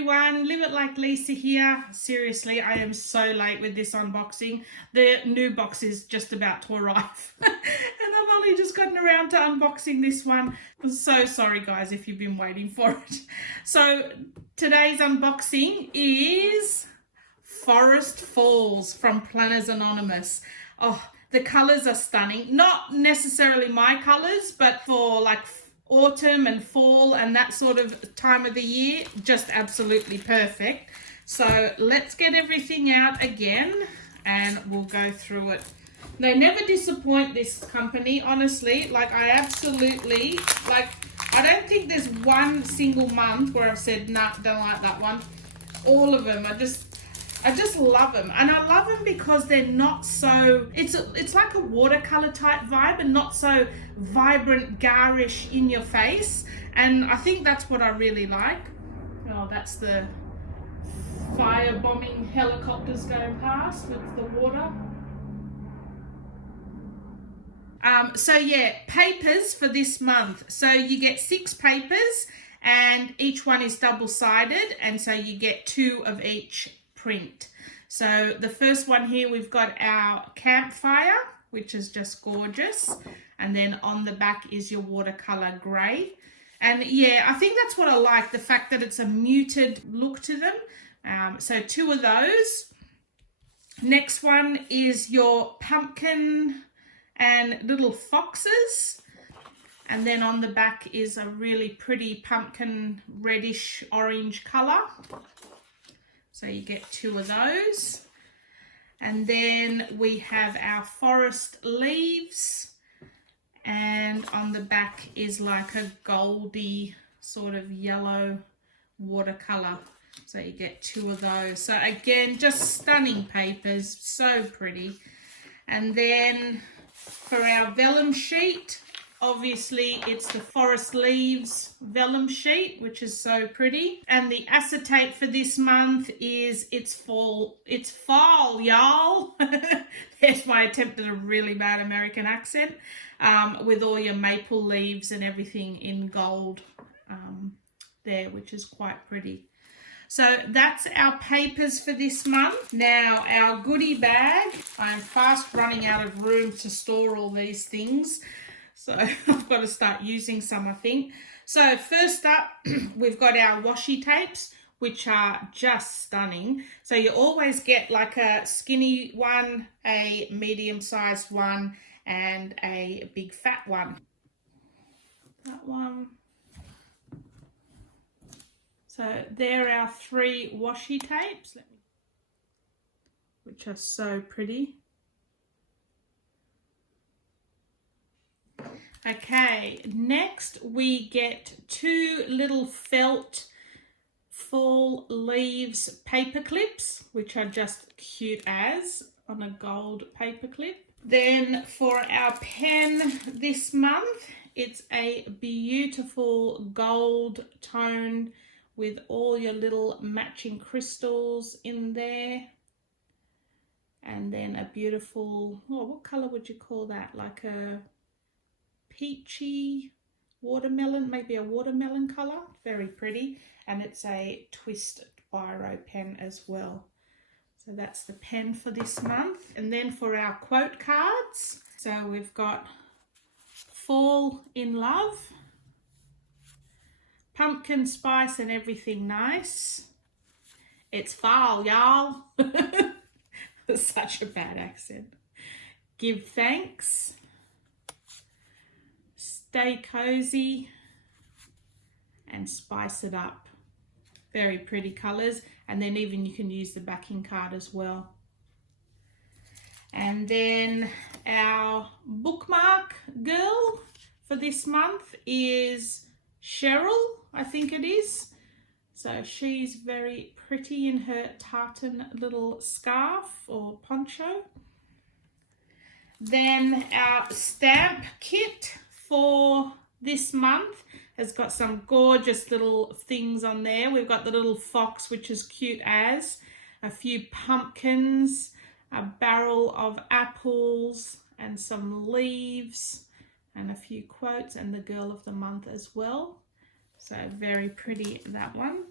everyone, Live It Like Lisa here. Seriously, I am so late with this unboxing. The new box is just about to arrive and I've only just gotten around to unboxing this one. I'm so sorry guys if you've been waiting for it. So today's unboxing is Forest Falls from Planners Anonymous. Oh, the colours are stunning. Not necessarily my colours, but for like autumn and fall and that sort of time of the year, just absolutely perfect. So let's get everything out again and we'll go through it. They never disappoint, this company, honestly. Like I absolutely, like I don't think there's one single month where I've said nah, don't like that one. All of them, I just love them, and I love them because they're not so, it's like a watercolor type vibe and not so vibrant, garish, in your face, and I think that's what I really like. Oh, that's the firebombing helicopters going past with the water. So yeah, papers for this month. So you get 6 papers and each one is double-sided, and so you get 2 of each print. So the first one here, we've got our campfire, which is just gorgeous, and then on the back is your watercolor gray. And yeah, I think that's what I like, the fact that it's a muted look to them. So 2 of those. Next one is your pumpkin and little foxes, and then on the back is a really pretty pumpkin reddish orange color. So you get 2 of those. And then we have our forest leaves, and on the back is like a goldy sort of yellow watercolor. So you get 2 of those. So again, just stunning papers, so pretty. And then for our vellum sheet, obviously it's the forest leaves vellum sheet, which is so pretty. And the acetate for this month is it's fall, y'all. There's my attempt at a really bad American accent, with all your maple leaves and everything in gold there, which is quite pretty. So that's our papers for this month. Now our goodie bag, I'm fast running out of room to store all these things. So I've got to start using some, I think. So first up, we've got our washi tapes, which are just stunning. So you always get like a skinny one, a medium-sized one, and a big fat one. That one. So there are our 3 washi tapes, which are so pretty. Okay, next we get 2 little felt fall leaves paper clips, which are just cute as, on a gold paper clip. Then for our pen this month, it's a beautiful gold tone with all your little matching crystals in there. And then a beautiful, oh, what color would you call that? Like a peachy watermelon, maybe a watermelon color. Very pretty. And it's a twist biro pen as well. So that's the pen for this month. And then for our quote cards, so we've got fall in love, pumpkin spice and everything nice, it's fall, y'all. Such a bad accent. Give thanks, stay cozy, and spice it up. Very pretty colors. And then even you can use the backing card as well. And then our bookmark girl for this month is Cheryl, I think it is. So she's very pretty in her tartan little scarf or poncho. Then our stamp kit for this month has got some gorgeous little things on there. We've got the little fox, which is cute as, a few pumpkins, a barrel of apples and some leaves and a few quotes, and the girl of the month as well. So very pretty, that one.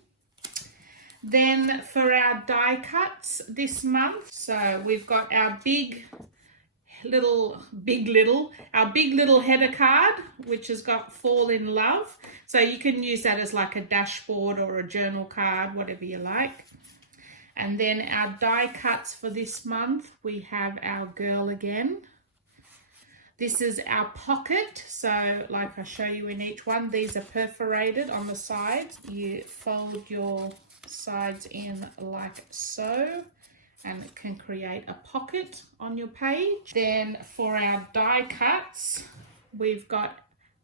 Then for our die cuts this month, so we've got our big little header card, which has got Fall in Love. So you can use that as like a dashboard or a journal card, whatever you like. And then our die cuts for this month, we have our girl again. This is our pocket. So like I show you in each one, these are perforated on the sides. You fold your sides in like so, and it can create a pocket on your page. Then for our die cuts, we've got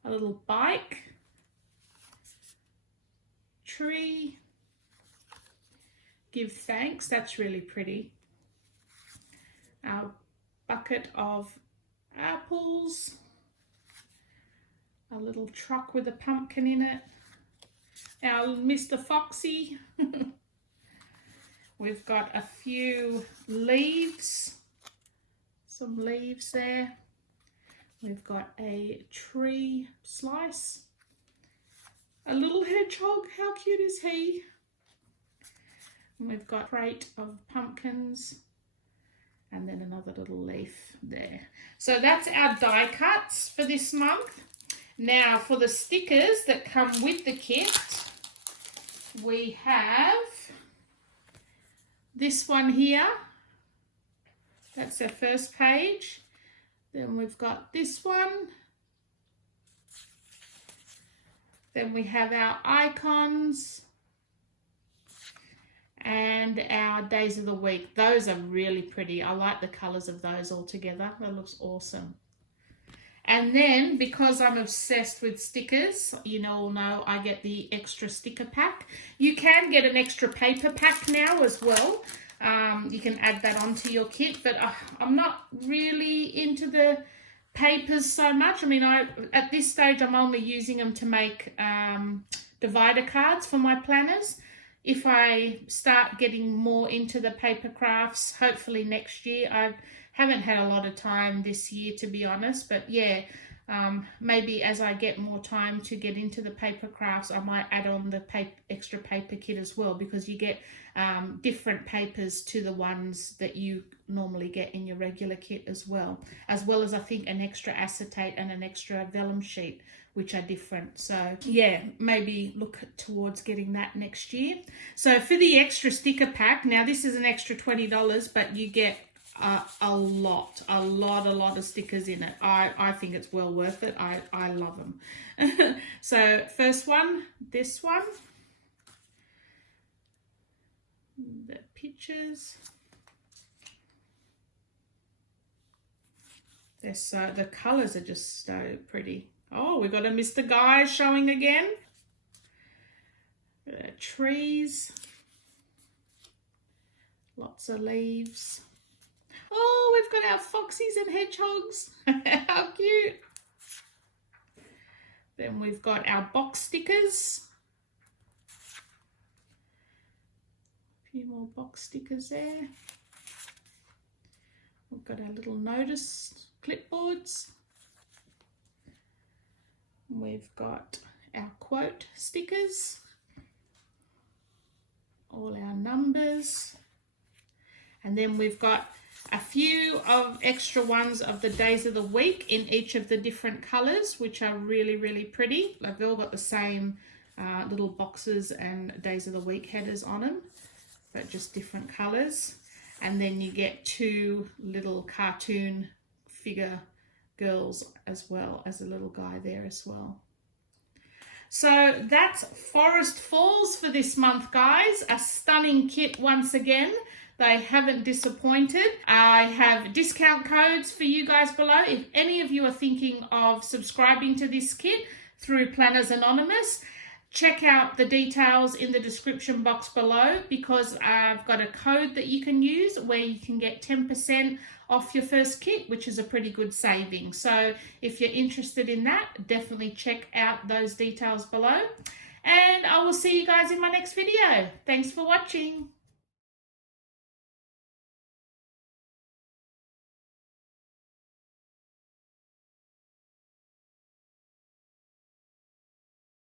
a little bike, tree, give thanks, that's really pretty. Our bucket of apples, a little truck with a pumpkin in it, our Mr. Foxy. We've got a few leaves, some leaves there. We've got a tree slice, a little hedgehog, how cute is he? And we've got a crate of pumpkins, and then another little leaf there. So that's our die cuts for this month. Now for the stickers that come with the kit, we have this one here. That's our first page. Then we've got this one. Then we have our icons and our days of the week. Those are really pretty. I like the colors of those all together. That looks awesome. And then, because I'm obsessed with stickers, you all know I get the extra sticker pack. You can get an extra paper pack now as well. You can add that onto your kit, but I'm not really into the papers so much. I mean, at this stage, I'm only using them to make divider cards for my planners. If I start getting more into the paper crafts, hopefully next year. I haven't had a lot of time this year, to be honest, but yeah, maybe as I get more time to get into the paper crafts, I might add on the extra paper kit as well, because you get different papers to the ones that you normally get in your regular kit as well as I think an extra acetate and an extra vellum sheet, which are different. So yeah, maybe look towards getting that next year. So for the extra sticker pack, now this is an extra $20, but you get a lot of stickers in it. I think it's well worth it. I love them. So first one, this one, the pictures. The colors are just so pretty. Oh, we've got a Mr. Guy showing again. Trees, lots of leaves. Oh, we've got our foxies and hedgehogs. How cute. Then we've got our box stickers. A few more box stickers there. We've got our little notice clipboards. We've got our quote stickers. All our numbers. And then we've got a few of extra ones of the days of the week in each of the different colors, which are really, really pretty. Like they've all got the same little boxes and days of the week headers on them, but just different colors. And then you get two little cartoon figure girls as well as a little guy there as well. So that's Forest Falls for this month, guys. A stunning kit once again. They haven't disappointed. I have discount codes for you guys below. If any of you are thinking of subscribing to this kit through Planners Anonymous, check out the details in the description box below, because I've got a code that you can use where you can get 10% off your first kit, which is a pretty good saving. So if you're interested in that, definitely check out those details below. And I will see you guys in my next video. Thanks for watching.